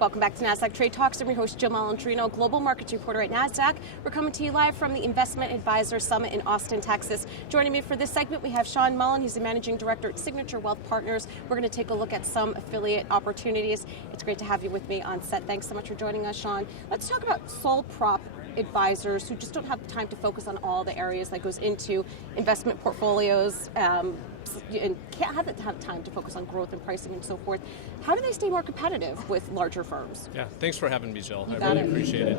Welcome back to Nasdaq Trade Talks. I'm your host, Jill Malandrino, Global Markets Reporter at Nasdaq. We're coming to you live from the Investment Advisor Summit in Austin, Texas. Joining me for this segment, we have Sean Mullen. He's the Managing Director at Signature Wealth Partners. We're going to take a look at some affiliate opportunities. It's great to have you with me on set. Thanks so much for joining us, Sean. Let's talk about sole prop advisors who just don't have time to focus on all the areas that goes into investment portfolios and can't have time to focus on growth and pricing and so forth. How do they stay more competitive with larger firms? Yeah, thanks for having me, Jill. I really appreciate it.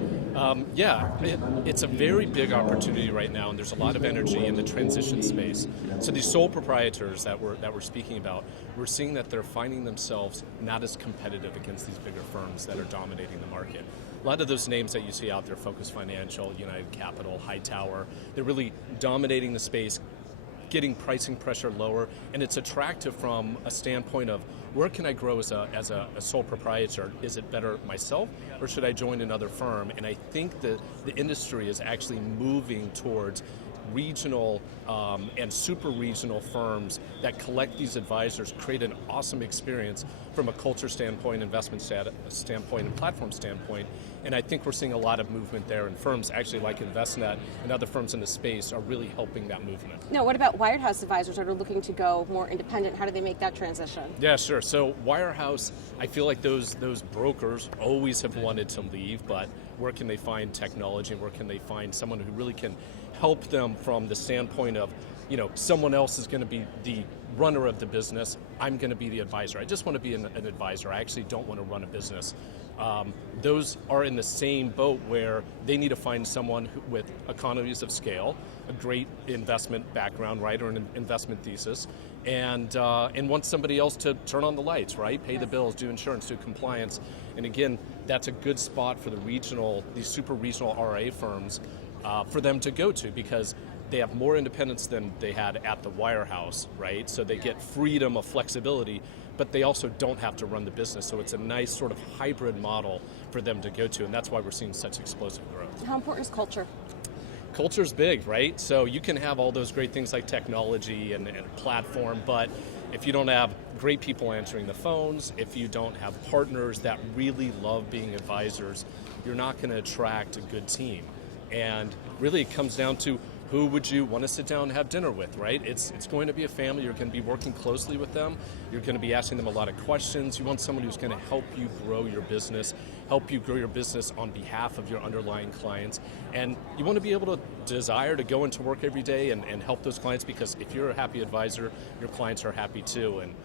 It's a very big opportunity right now, and there's a lot of energy in the transition space. So these sole proprietors that we're speaking about, we're seeing that they're finding themselves not as competitive against these bigger firms that are dominating the market. A lot of those names that you see out there, Focus Financial, United Capital, Hightower, they're really dominating the space, getting pricing pressure lower, and it's attractive from a standpoint of where can I grow as a sole proprietor? Is it better myself, or should I join another firm? And I think that the industry is actually moving towards regional and super regional firms that collect these advisors, create an awesome experience from a culture standpoint, investment standpoint, and platform standpoint. And I think we're seeing a lot of movement there, and firms actually like Envestnet and other firms in the space are really helping that movement. Now, what about wirehouse advisors that are looking to go more independent? How do they make that transition? Yeah, sure. So wirehouse, I feel like those brokers always have wanted to leave, but where can they find technology? Where can they find someone who really can help them from the standpoint of, someone else is going to be the runner of the business, I'm going to be the advisor. I just want to be an advisor. I actually don't want to run a business. Those are in the same boat where they need to find someone with economies of scale, a great investment background, right, or an investment thesis, and want somebody else to turn on the lights, right, pay the bills, do insurance, do compliance. And again, that's a good spot for these super regional RIA firms for them to go to, because they have more independence than they had at the wirehouse, right? So they get freedom of flexibility, but they also don't have to run the business. So it's a nice sort of hybrid model for them to go to, and that's why we're seeing such explosive growth. How important is culture? Culture's big, right? So you can have all those great things like technology and platform, but if you don't have great people answering the phones, if you don't have partners that really love being advisors, you're not going to attract a good team. And really it comes down to who would you want to sit down and have dinner with, right? It's going to be a family. You're going to be working closely with them. You're going to be asking them a lot of questions. You want someone who's going to help you grow your business on behalf of your underlying clients. And you want to be able to desire to go into work every day and help those clients, because if you're a happy advisor, your clients are happy too. And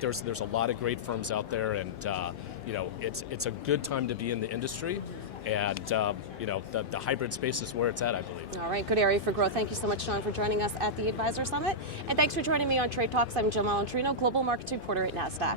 there's a lot of great firms out there, and it's a good time to be in the industry. And the hybrid space is where it's at, I believe. All right, good area for growth. Thank you so much, Sean, for joining us at the Advisor Summit. And thanks for joining me on Trade Talks. I'm Jill Malandrino, Global Markets Reporter at Nasdaq.